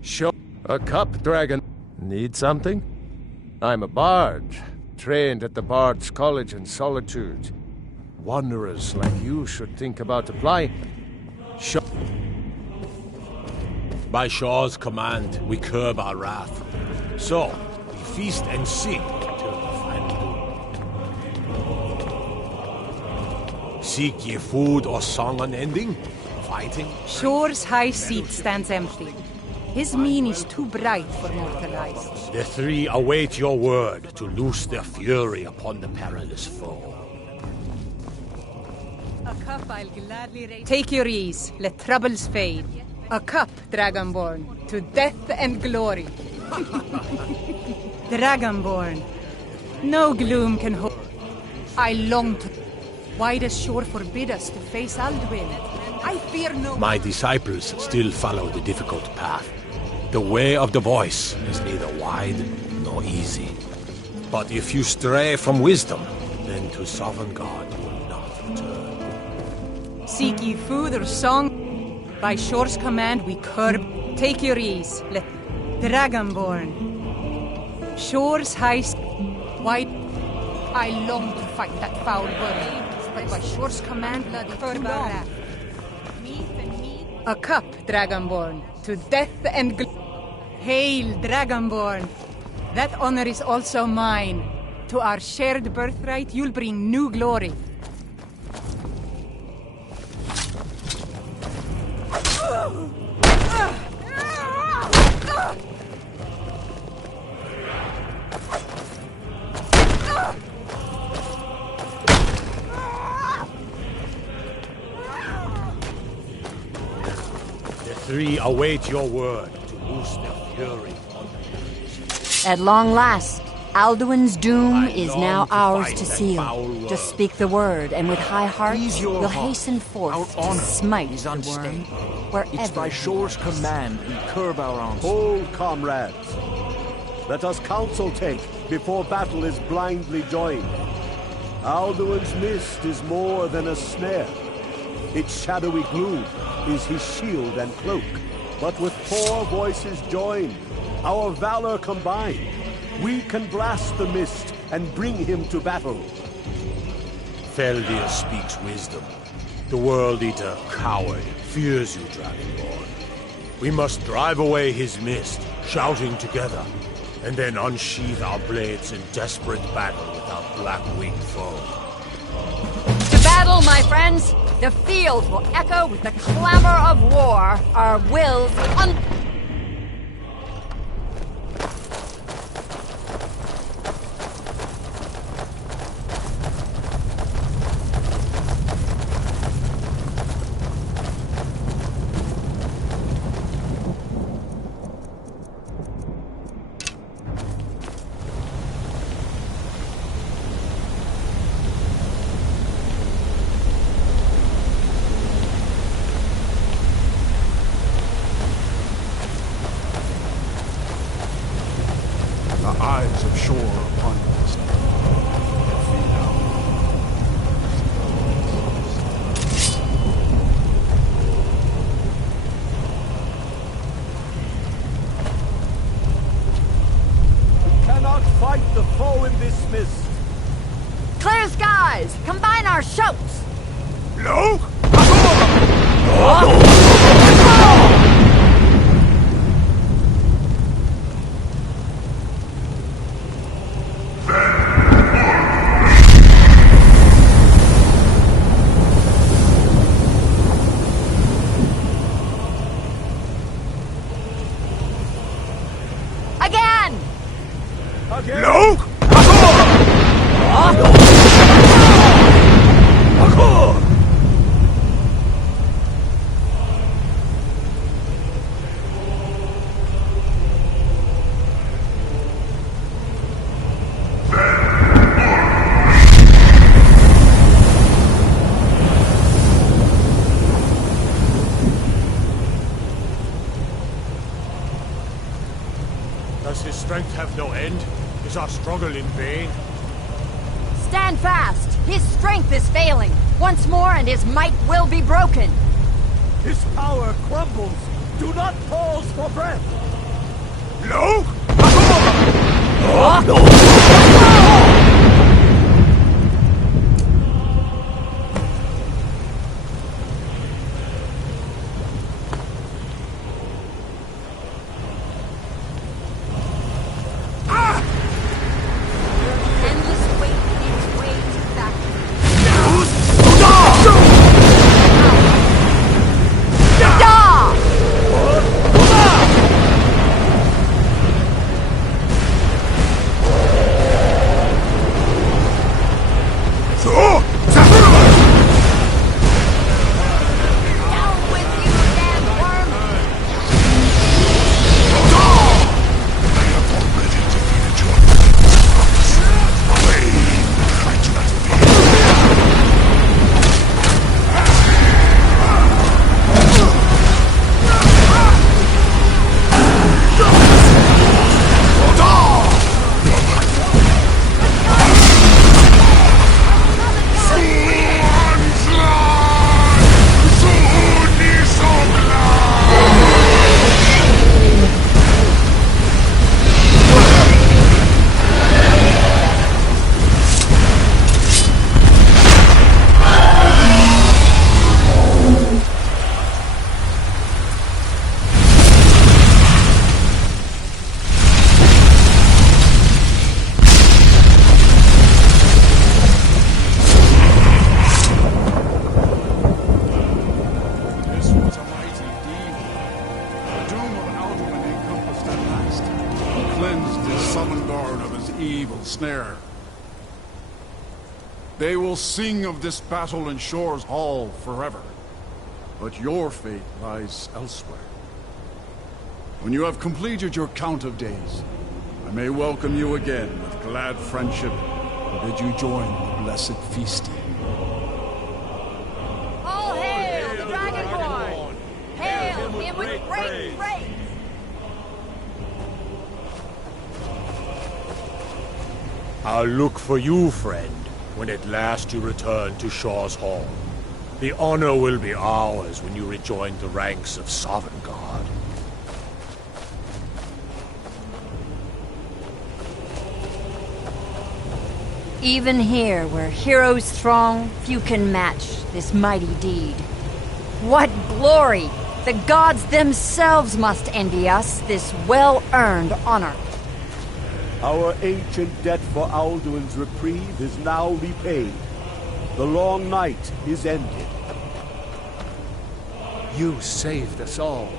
Shore, a cup, dragon. Need something? I'm a bard, trained at the Bard's College in Solitude. Wanderers like you should think about applying. Shore. By Shore's command, we curb our wrath. So, we feast and sing till the final doom. Seek ye food or song unending? Fighting? Shore's high seat stands empty. His mien is too bright for mortal eyes. The three await your word to loose their fury upon the perilous foe. A cup I'll gladly raise. Take your ease, let troubles fade. A cup, Dragonborn, to death and glory. Dragonborn, no gloom can hold. I long to. Why does Shore forbid us to face Alduin? I fear no. My disciples still follow the difficult path. The way of the voice is neither wide nor easy. But if you stray from wisdom, then to sovereign God you will not return. Seek ye food or song? By Shore's command we curb. Take your ease, let Dragonborn. Shore's high white. I long to fight that foul bird, but by Shore's command we curb our wrath. A cup, Dragonborn, to death and Hail, Dragonborn! That honor is also mine. To our shared birthright, you'll bring new glory. The three await your word to loose their fury. At long last, Alduin's doom is now ours to seal. Just speak the word, and with high hearts, we'll hasten forth to smite the worm wherever. It's by Shore's command we curb our arms. Hold, comrades. Let us counsel take before battle is blindly joined. Alduin's mist is more than a snare. Its shadowy gloom is his shield and cloak. But with 4 voices joined, our valor combined, we can blast the mist and bring him to battle. Feldir speaks wisdom. The World Eater, coward, fears you, Dragonborn. We must drive away his mist, shouting together, and then unsheath our blades in desperate battle with our black-winged foe. To battle, my friends! The field will echo with the clamor of war. Our wills The eyes of Shore upon us. We cannot fight the foe in this mist. Clear skies! Combine our shouts! No! Again! No! Does his strength have no end? Is our struggle in vain? Stand fast! His strength is failing. Once more and his might will be broken. His power crumbles. Do not pause for breath. No! Endless wait gives way to factory. snare. They will sing of this battle in Shore's Hall forever. But your fate lies elsewhere. When you have completed your count of days, I may welcome you again with glad friendship and bid you join the blessed feasting. All hail the Dragonborn! Hail him with great praise! I'll look for you, friend, when at last you return to Shaw's Hall. The honor will be ours when you rejoin the ranks of Sovngarde. Even here, where heroes throng, few can match this mighty deed. What glory! The gods themselves must envy us this well-earned honor. Our ancient debt for Alduin's reprieve is now repaid. The long night is ended. You saved us all.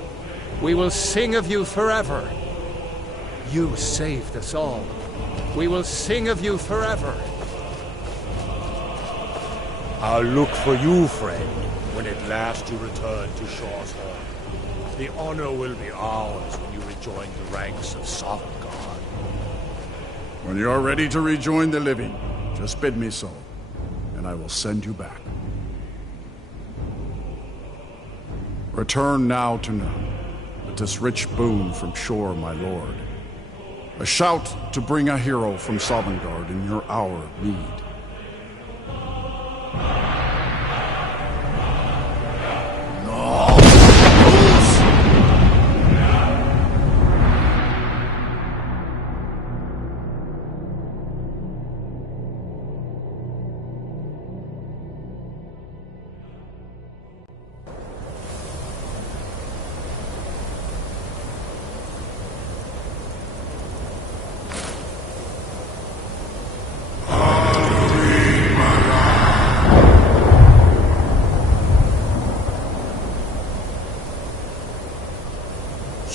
We will sing of you forever. You saved us all. We will sing of you forever. I'll look for you, friend, when at last you return to Shaw's Hall. The honor will be ours when you rejoin the ranks of Sovngarde. When you are ready to rejoin the living, just bid me so, and I will send you back. Return now to none, with this rich boon from Shore, my lord. A shout to bring a hero from Sovngarde in your hour of need.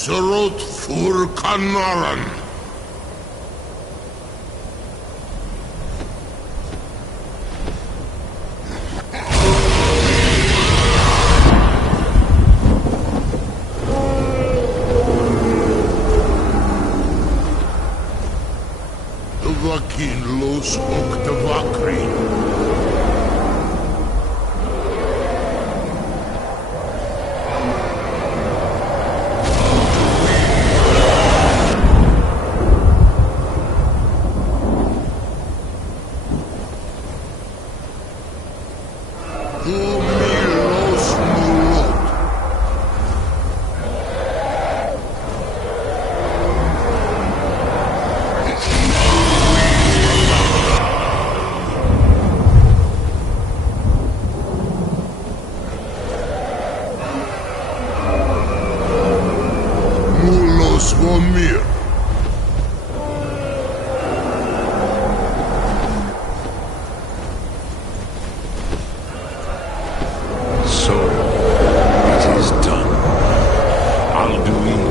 Surot fur Kanaran. Vakin los Oktavakri. So, it is done. Alduin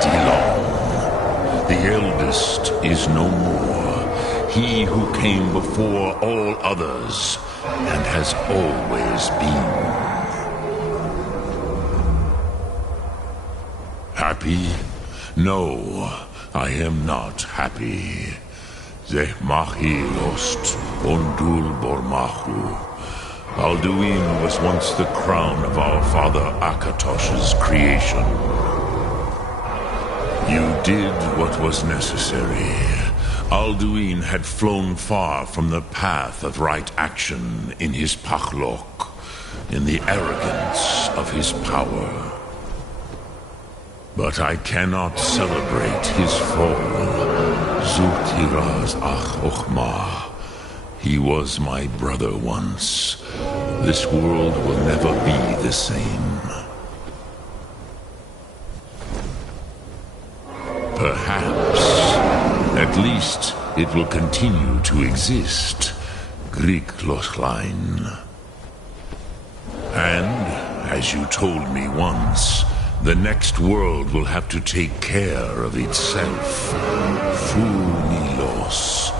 Dilong, the eldest, is no more. He who came before all others, and has always been. Happy? No, I am not happy. Zehmahi lost Ondul Bormahu. Alduin was once the crown of our father Akatosh's creation. You did what was necessary. Alduin had flown far from the path of right action in his Pachlok, in the arrogance of his power. But I cannot celebrate his fall. Zutiraz Ach Ochma. He was my brother once. This world will never be the same. Perhaps. At least it will continue to exist. Griklochlein. And, as you told me once, the next world will have to take care of itself. Funilos.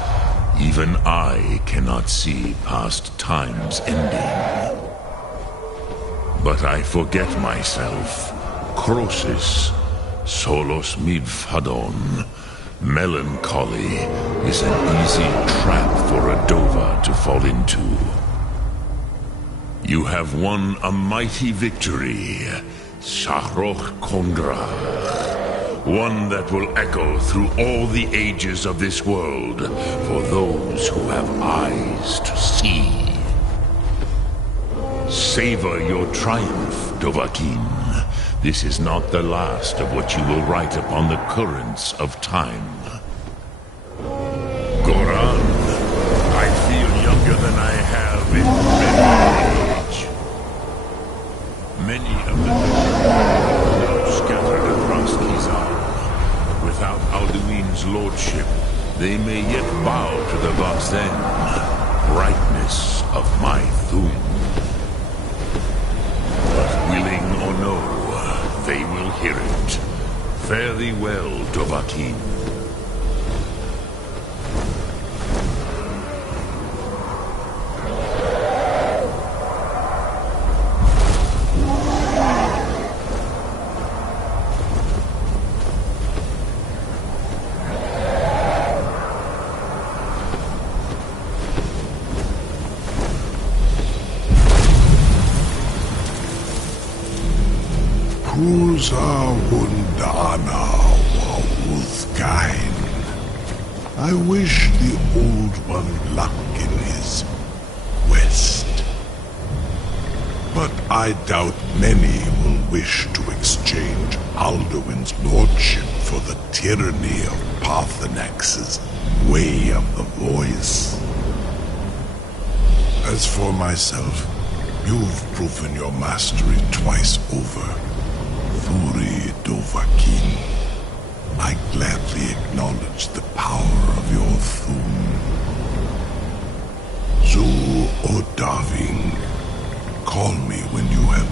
Even I cannot see past time's ending. But I forget myself. Crosis, solos midfadon. Melancholy is an easy trap for a Dova to fall into. You have won a mighty victory, Shahroch Kondra. One that will echo through all the ages of this world for those who have eyes to see. Savor your triumph, Dovahkiin. This is not the last of what you will write upon the currents of time. Goran, I feel younger than I have in many age. Many of the are now scattered across Kizar. Without Alduin's lordship, they may yet bow to the Vaxen, brightness of my Thum. But willing or no, they will hear it. Fare thee well, Dovahkiin. I wish the Old One luck in his quest. But I doubt many will wish to exchange Alduin's lordship for the tyranny of Parthenax's way of the voice. As for myself, you've proven your mastery twice over. Thuri Dovahkiin, I gladly acknowledge the power of your Thum. Zu Odaving, call me when you have